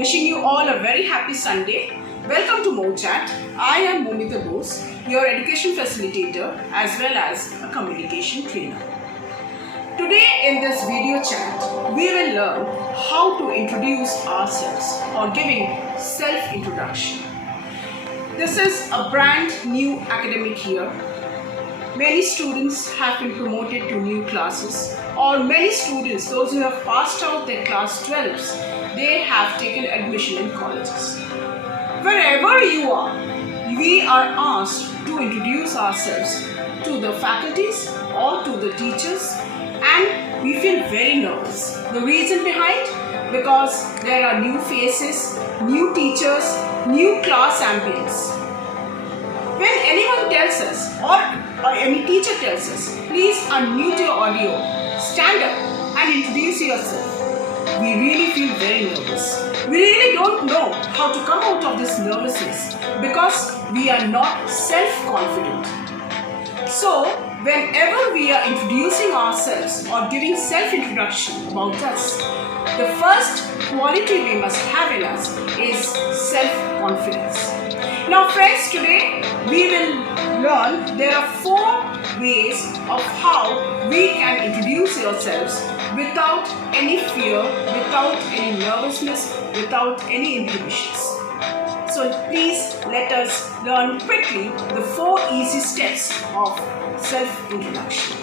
Wishing you all a very happy Sunday. Welcome to MoChat. I am Momita Bose, your education facilitator as well as a communication trainer. Today in this video chat, we will learn how to introduce ourselves or giving self-introduction. This is a brand new academic year. Many students have been promoted to new classes, or many students, those who have passed out their class 12s, they have taken admission in colleges. Wherever you are, we are asked to introduce ourselves to the faculties or to the teachers, and we feel very nervous. The reason behind? Because there are new faces, new teachers, new class ambience. When anyone tells us or any teacher tells us, please unmute your audio, stand up and introduce yourself, we really feel very nervous. We really don't know how to come out of this nervousness because we are not self-confident. So, whenever we are introducing ourselves or giving self-introduction about us, the first quality we must have in us is self-confidence. Now friends, today we will learn there are 4 ways of how we can introduce yourselves without any fear, without any nervousness, without any inhibitions. So please let us learn quickly the 4 easy steps of self-introduction.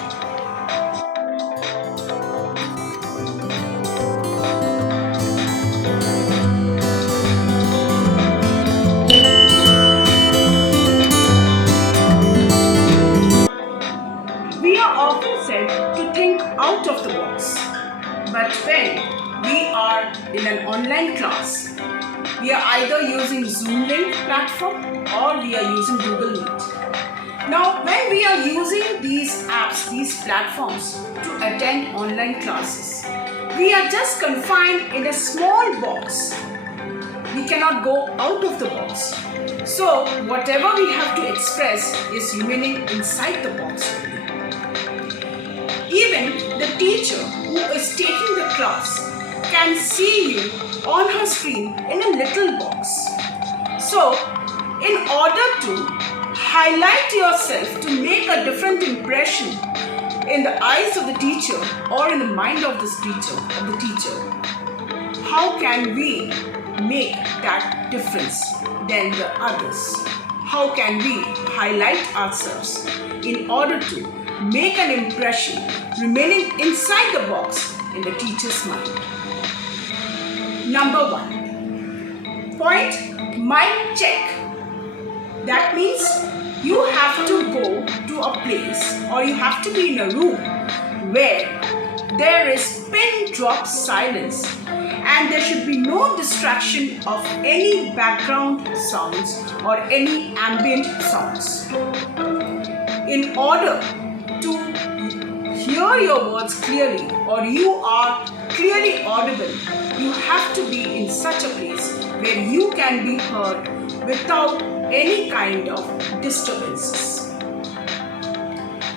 We are often said to think out of the box, but when we are in an online class, we are either using Zoom link platform or we are using Google Meet. Now, when we are using these apps, these platforms to attend online classes, we are just confined in a small box. We cannot go out of the box. So, whatever we have to express is remaining inside the box. Even the teacher who is taking the class can see you on her screen in a little box. So, in order to highlight yourself to make a different impression in the eyes of the teacher or in the mind of this teacher, how can we make that difference than the others? How can we highlight ourselves in order to make an impression remaining inside the box in the teacher's mind? Number 1, point mind check. That means you have to go to a place or you have to be in a room where there is pin drop silence and there should be no distraction of any background sounds or any ambient sounds. In order to hear your words clearly or you are clearly audible, you have to be in such a place where you can be heard without any kind of disturbances.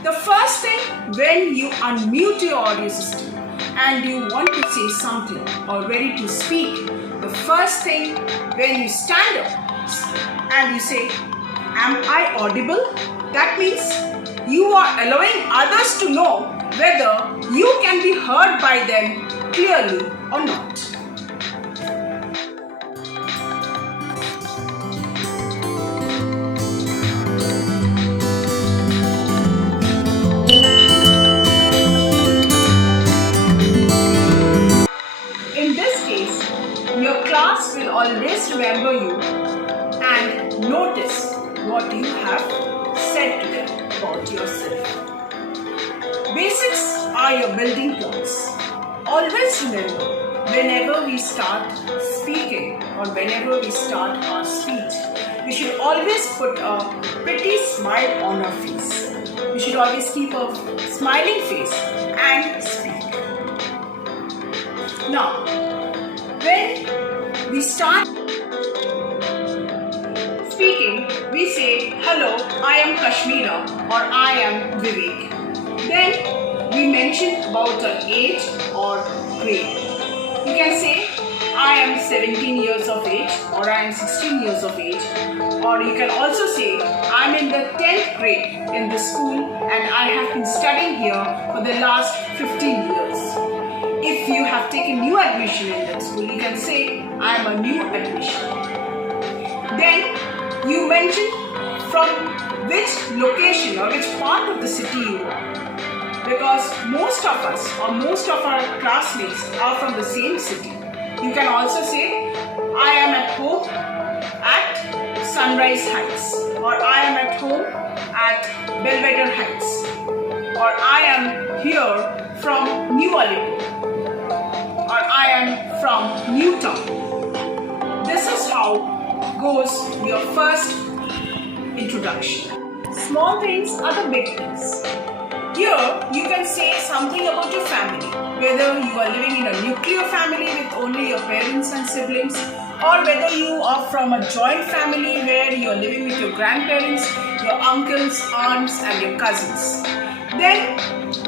The first thing, when you unmute your audio system and you want to say something or ready to speak, the first thing when you stand up and you say, "Am I audible?" That means you are allowing others to know whether you can be heard by them clearly or not. In this case, your class will always remember you and notice what you have said to them about yourself. Basics are your building blocks. Always remember, whenever we start speaking or whenever we start our speech, we should always put a pretty smile on our face. We should always keep a smiling face and speak. Now, when we start speaking, we say, "Hello, I am Kashmira" or "I am Vivek." Then we mention about our age or grade. You can say, "I I am 17 years of age, or I am 16 years of age, or you can also say I am in the 10th grade in the school and I have been studying here for the last 15 years. If you have taken new admission in that school, you can say I am a new admission. Then you mention from which location or which part of the city you are. Because most of us or most of our classmates are from the same city. You can also say, I am at home at Sunrise Heights, or I am at home at Belvedere Heights, or I am here from New Alipur, or I am from Newtown. This is how goes your first introduction. Small things are the big things. Here, you can say something about your family, whether you are living in a nuclear family with only your parents and siblings, or whether you are from a joint family where you are living with your grandparents, your uncles, aunts, and your cousins. Then,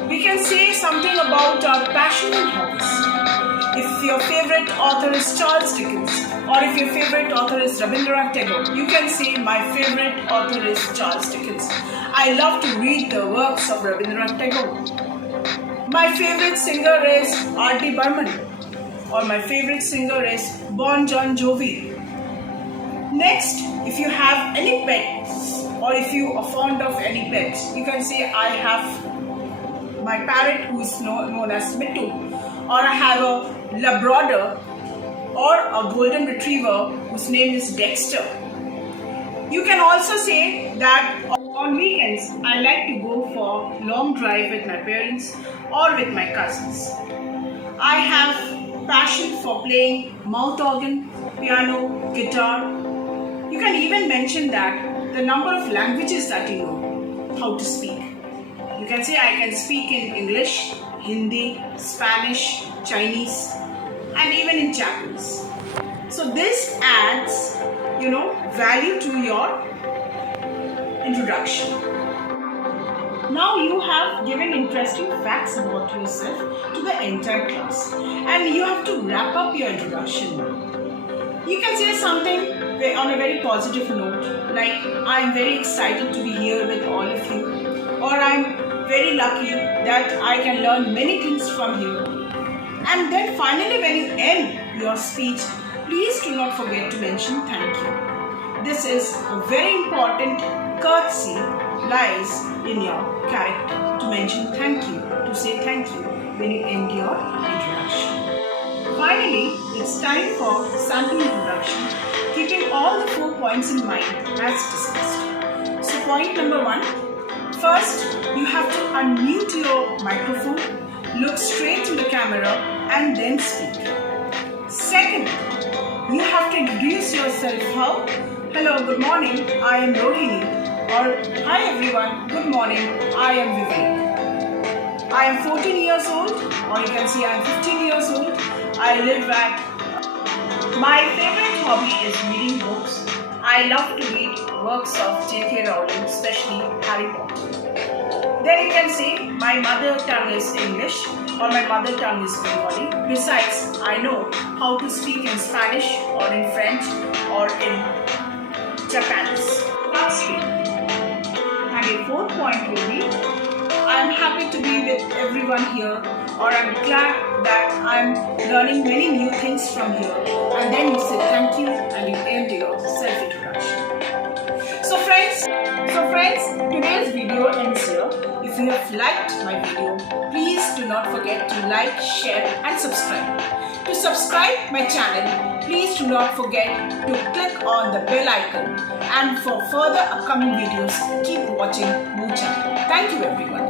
we can say something about our passion and hobbies. If your favorite author is Charles Dickens, or if your favorite author is Rabindranath Tagore, you can say my favorite author is Charles Dickens. I love to read the works of Rabindranath Tagore. My favorite singer is R.D. Burman, or my favorite singer is Bon Jovi. Next, if you have any pets, or if you are fond of any pets, you can say I have my parrot who is known as Mittu, or I have a Labrador or a Golden Retriever whose name is Dexter. You can also say that on weekends I like to go for long drive with my parents or with my cousins. I have passion for playing mouth organ, piano, guitar. You can even mention that the number of languages that you know how to speak. You can say I can speak in English, Hindi, Spanish, Chinese, and even in Japanese. So this adds, value to your introduction. Now you have given interesting facts about yourself to the entire class, and you have to wrap up your introduction now. You can say something on a very positive note, like I am very excited to be here with all of you, or I am very lucky that I can learn many things from you. And then finally, when you end your speech, please do not forget to mention thank you. This is a very important courtesy lies in your character to mention thank you, to say thank you when you end your introduction. Finally, it's time for sample introduction, keeping all the 4 points in mind as discussed. So point number 1, first you have to unmute your microphone, look straight in the camera and then speak. Second, you have to introduce yourself how? Hello, good morning, I am Rohini. Or hi everyone, good morning, I am Vivek. I am 14 years old, or you can say I am 15 years old. I live at... My favorite hobby is reading books. I love to read works of J.K. Rowling, especially Harry Potter. Then you can say my mother tongue is English, or my mother tongue is Bengali. Besides, I know how to speak in Spanish, or in French, or in Japanese. Lastly, and the 4th point will be, I am happy to be with everyone here, or I am glad that I am learning many new things from here. And then you say thank you and you end your self-introduction. So friends, today's video ends here. If you have liked my video, please do not forget to like, share and subscribe. To subscribe my channel, please do not forget to click on the bell icon. And for further upcoming videos, keep watching MoChat. Thank you everyone.